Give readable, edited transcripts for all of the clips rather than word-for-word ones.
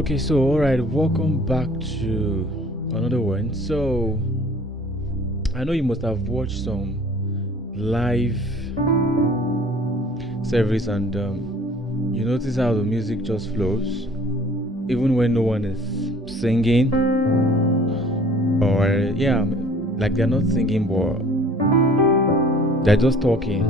Okay, so all right, welcome back to another one. So I know you must have watched some live service, and you notice how the music just flows, even when no one is singing, or yeah, like they're not singing, but they're just talking.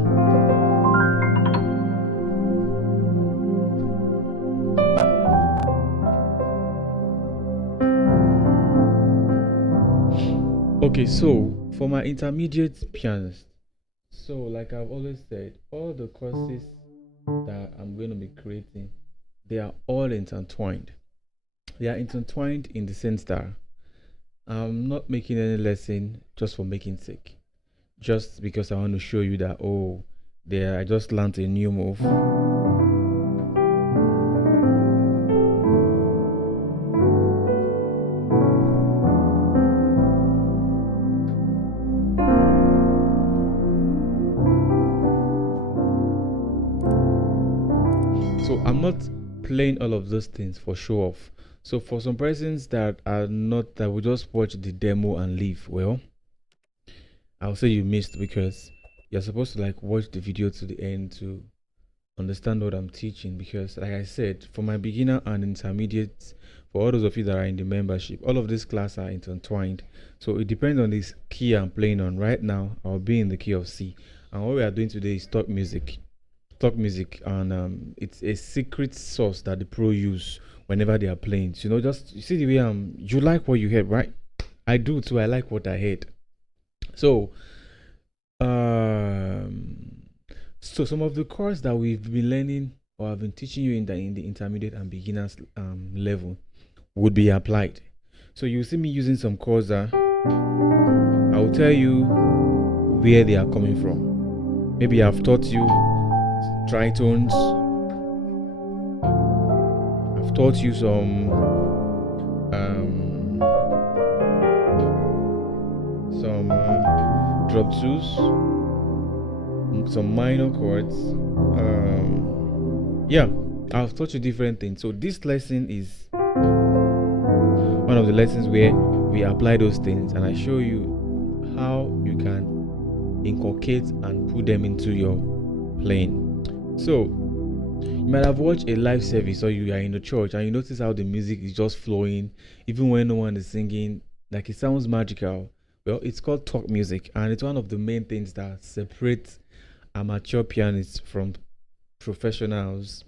Okay, so for my intermediate pianist, so like I've always said, all the courses that I'm going to be creating, they are all intertwined. They are intertwined in the sense that I'm not making any lesson just for making sake, just because I want to show you that there I just learned a new move. So I'm not playing all of those things for show off. So for some persons that are not, that will just watch the demo and leave, well, I'll say you missed, because you're supposed to like watch the video to the end to understand what I'm teaching. Because like I said, for my beginner and intermediate, for all those of you that are in the membership, all of these classes are intertwined. So it depends on this key I'm playing on. Right now I'll be in the key of C, and what we are doing today is talk music. And it's a secret sauce that the pro use whenever they are playing. So, just you see the way you like what you heard, right? I do too. I like what I heard. So so some of the chords that we've been learning or I've been teaching you in the intermediate and beginners level would be applied. So you see me using some chords that I will tell you where they are coming from. Maybe I've taught you tritones. I've taught you some drop twos, some minor chords. Yeah, I've taught you different things. So this lesson is one of the lessons where we apply those things, and I show you how you can inculcate and put them into your playing. So you might have watched a live service, or you are in the church and you notice how the music is just flowing even when no one is singing, like it sounds magical. Well, it's called talk music, and it's one of the main things that separates amateur pianists from professionals.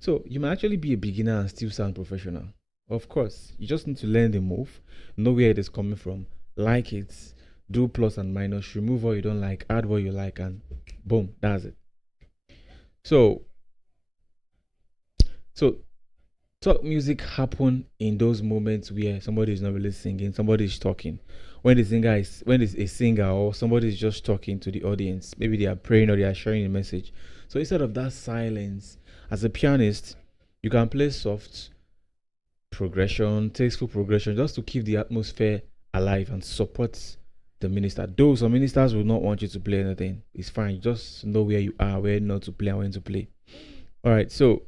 So you might actually be a beginner and still sound professional. Of course, you just need to learn the move, know where it is coming from, like it, do plus and minus, remove what you don't like, add what you like, and boom, that's it. So talk music happen in those moments where somebody is not really singing, somebody is talking. When it's a singer or somebody is just talking to the audience, maybe they are praying or they are sharing a message. So instead of that silence, as a pianist, you can play soft progression, tasteful progression, just to keep the atmosphere alive and support the minister. Though some ministers will not want you to play anything, it's fine. Just know where you are, where not to play, and when to play. All right, so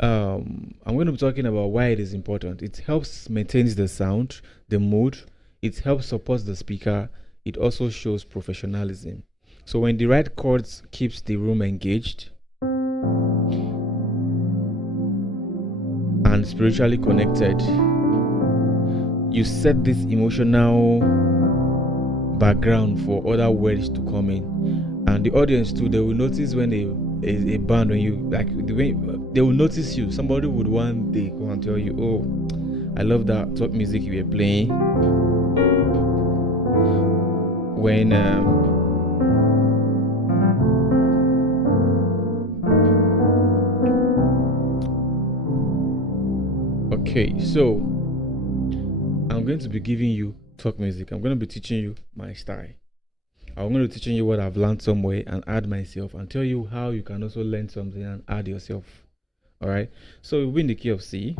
I'm going to be talking about why it is important. It helps maintain the sound, the mood. It helps support the speaker. It also shows professionalism. So when the right chords keeps the room engaged and spiritually connected, you set this emotional background for other words to come in, and the audience too, they will notice when a band, when you like the way they will notice you. Somebody would one day go and tell you, oh, I love that talk music you were playing when okay, so I'm going to be giving you talk music. I'm going to be teaching you my style. I'm going to be teaching you what I've learned somewhere and add myself, and tell you how you can also learn something and add yourself. All right, so we'll be in the key of C.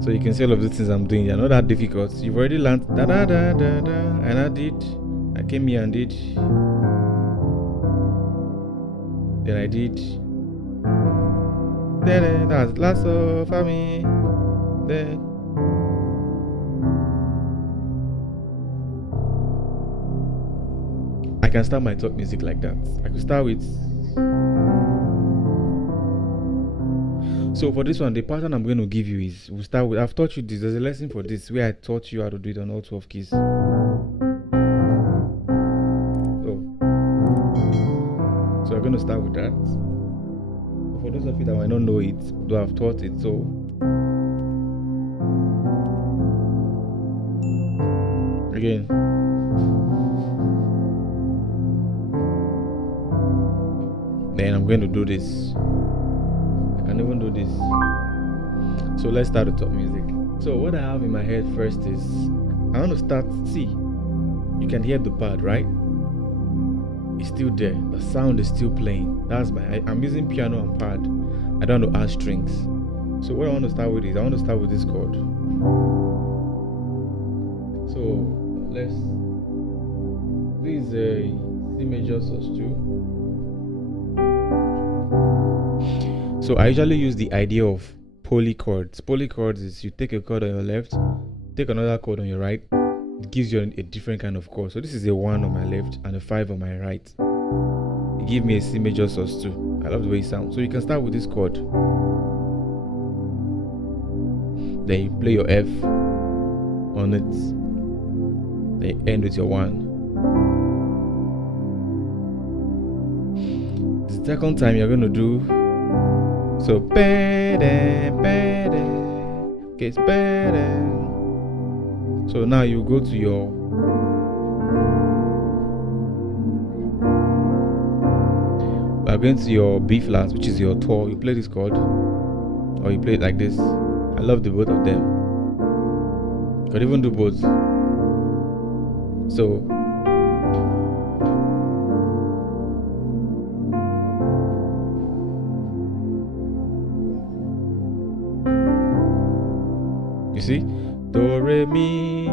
So you can see all of the things I'm doing. They're not that difficult. You've already learned da da da da da, and I came here and did. Then I did. Then that's last of me. Then I can start my talk music like that. I could start with. So for this one, the pattern I'm going to give you is, we'll start with, I've taught you this, there's a lesson for this where I taught you how to do it on all 12 keys. So I'm going to start with that. So for those of you that might not know it, though I've taught it, so again. Then I'm going to do this. I can even do this. So let's start the top music. So what I have in my head first is, I want to start. See, you can hear the pad, right? It's still there. The sound is still playing. That's I'm using piano and pad. I don't want to add strings. So what I want to start with is, I want to start with this chord. So this is a C major sus2. So I usually use the idea of polychords. Polychords is you take a chord on your left, take another chord on your right. It gives you a different kind of chord. So this is a 1 on my left and a 5 on my right. It gives me a C major sus2. I love the way it sounds. So you can start with this chord. Then you play your F on it. Then you end with your 1. The second time you're going to do, so okay, it's so now you go to your we're going to your B flat, which is your tour. You play this chord, or you play it like this. I love the both of them. You could even do both. So you see, do re mi.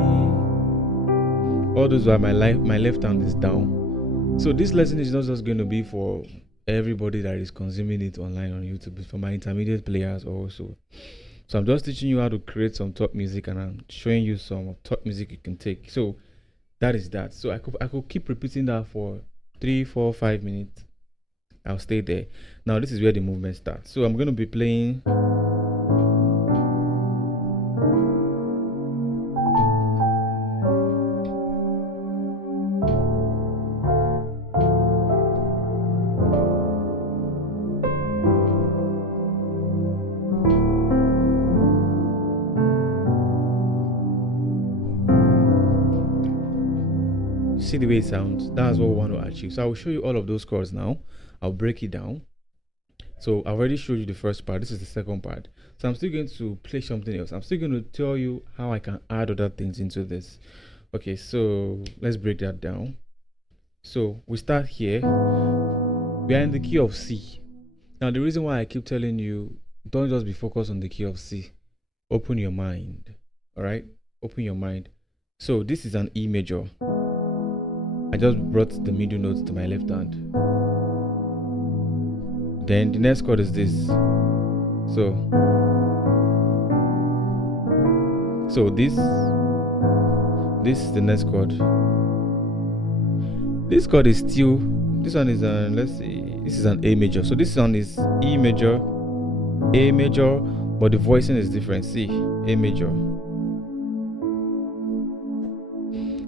All those are my left hand is down. So this lesson is not just going to be for everybody that is consuming it online on YouTube. It's for my intermediate players also. So I'm just teaching you how to create some top music, and I'm showing you some top music you can take. So that is that. So I could keep repeating that for 3, 4, 5 minutes. I'll stay there. Now this is where the movement starts. So I'm going to be playing. See the way it sounds. That's what we want to achieve. So I will show you all of those chords now. I'll break it down. So I've already showed you the first part. This is the second part. So I'm still going to play something else. I'm still going to tell you how I can add other things into this. Okay, so let's break that down. So we start here. We are in the key of C. Now the reason why I keep telling you, don't just be focused on the key of C. Open your mind. All right, open your mind. So this is an E major. I just brought the middle notes to my left hand. Then the next chord is this. So this is the next chord. This chord is still, this one is an, let's see, this is an A major. So this one is E major, A major, but the voicing is different. See, A major.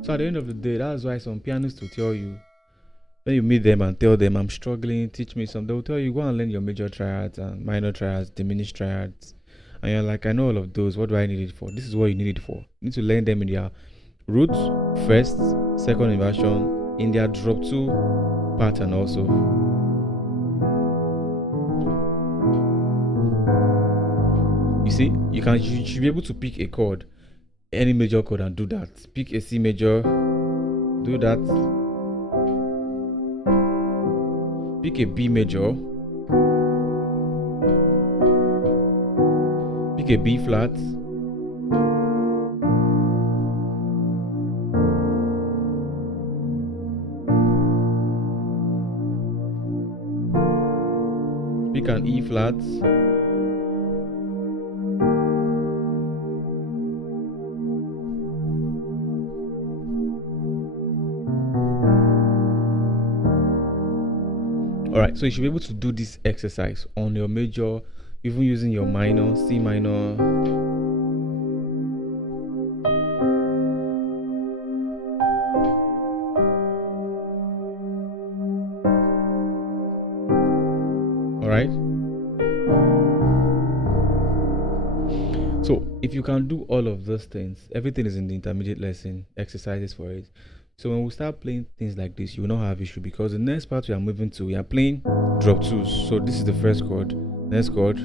So at the end of the day, that's why some pianists will tell you, when you meet them and tell them, I'm struggling, teach me some, they will tell you, go and learn your major triads and minor triads, diminished triads. And you're like, I know all of those, what do I need it for? This is what you need it for. You need to learn them in their root, first, second inversion, in their drop 2 pattern also. You see, you should be able to pick a chord, any major chord, and do that. Pick a C major, do that. Pick a B major, pick a B flat, pick an E flat. Alright, so you should be able to do this exercise on your major, even using your minor, C minor. Alright. So if you can do all of those things, everything is in the intermediate lesson, exercises for it. So when we start playing things like this, you will not have issue, because the next part we are moving to, we are playing drop twos. So this is the first chord, next chord,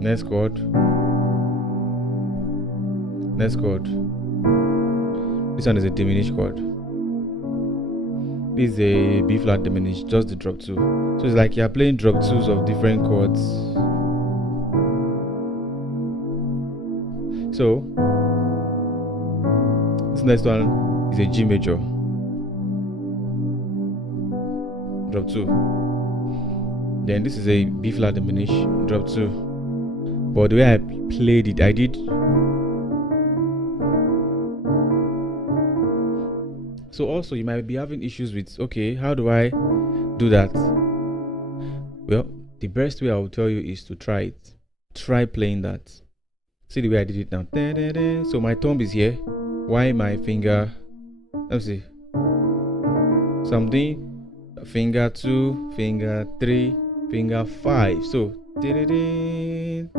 next chord, next chord. This one is a diminished chord. This is a B flat diminished, just the drop two. So it's like you are playing drop twos of different chords. So this next one is a G major, drop two. Then this is a B flat diminished, drop two. But the way I played it, I did. So also you might be having issues with, okay, how do I do that? Well, the best way I will tell you is to try it. Try playing that. See the way I did it now. So my thumb is here. Why my finger? Let's see. So I'm doing finger 2, finger 3, finger 5. So you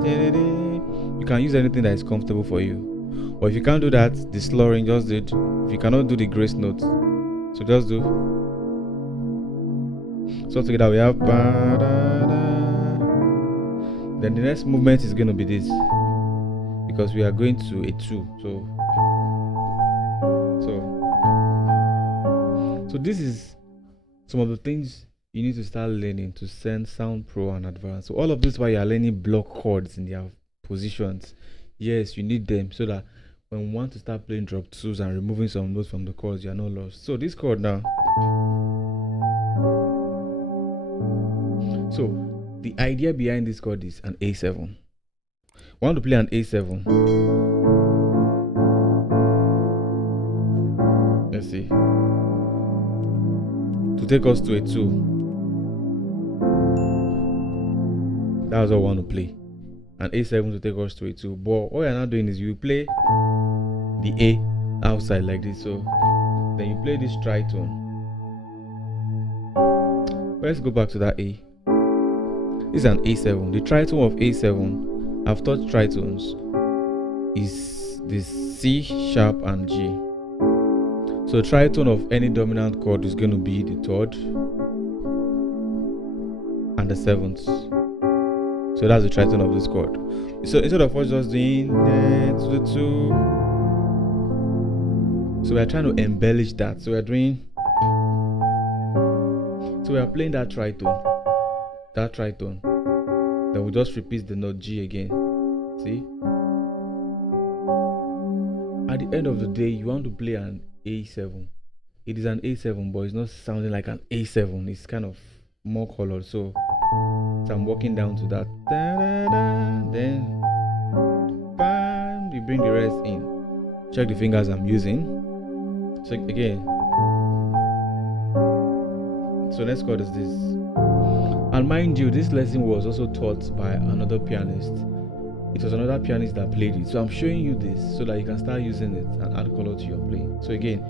can use anything that is comfortable for you. Or if you can't do that, the slurring, just do it. If you cannot do the grace note, so just do. So together we have then the next movement is going to be this, because we are going to a 2. So this is some of the things you need to start learning to sound pro and advanced. So all of this while you are learning block chords in their positions. Yes, you need them so that when we want to start playing drop twos and removing some notes from the chords, you are not lost. So this chord now. So the idea behind this chord is an A7. I want to play an A7. Let's see. To take us to a 2. That's what I want to play. An A7 to take us to a 2. But all you're not doing is you play the A outside like this. So then you play this tritone. Let's go back to that A. This is an A7. The tritone of A7, I've taught tritones, is this C sharp and G. So tritone of any dominant chord is going to be the 3rd and the 7th. So that's the tritone of this chord. So instead of us just doing to the 2, so we are trying to embellish that. So we are doing, so we are playing that tritone, then we just repeat the note G again. See, at the end of the day you want to play an A7. It is an A7, but it's not sounding like an A7. It's kind of more colored. So I'm walking down to that, then bam, you bring the rest in. Check the fingers I'm using. Check again. So next chord is this. And mind you, this lesson was also taught by another pianist. It was another pianist that played it. So I'm showing you this so that you can start using it and add color to your playing. So again,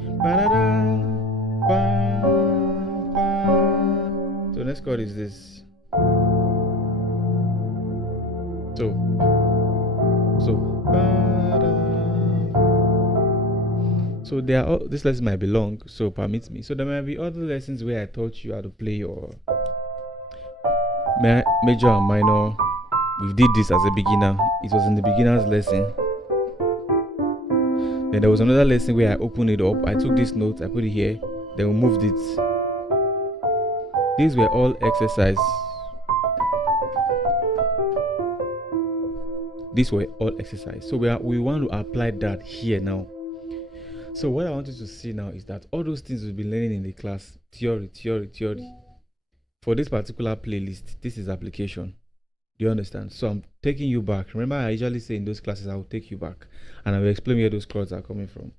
so next chord is this. So there are, this lesson might be long, so permit me. So there might be other lessons where I taught you how to play your major and minor. We did this as a beginner. It was in the beginner's lesson. Then there was another lesson where I opened it up. I took this note, I put it here, then we moved it. These were all exercise. These were all exercise. So we want to apply that here now. So what I want you to see now is that all those things we've been learning in the class, theory. For this particular playlist, this is application. Do you understand? So I'm taking you back. Remember, I usually say in those classes, I will take you back and I will explain where those chords are coming from.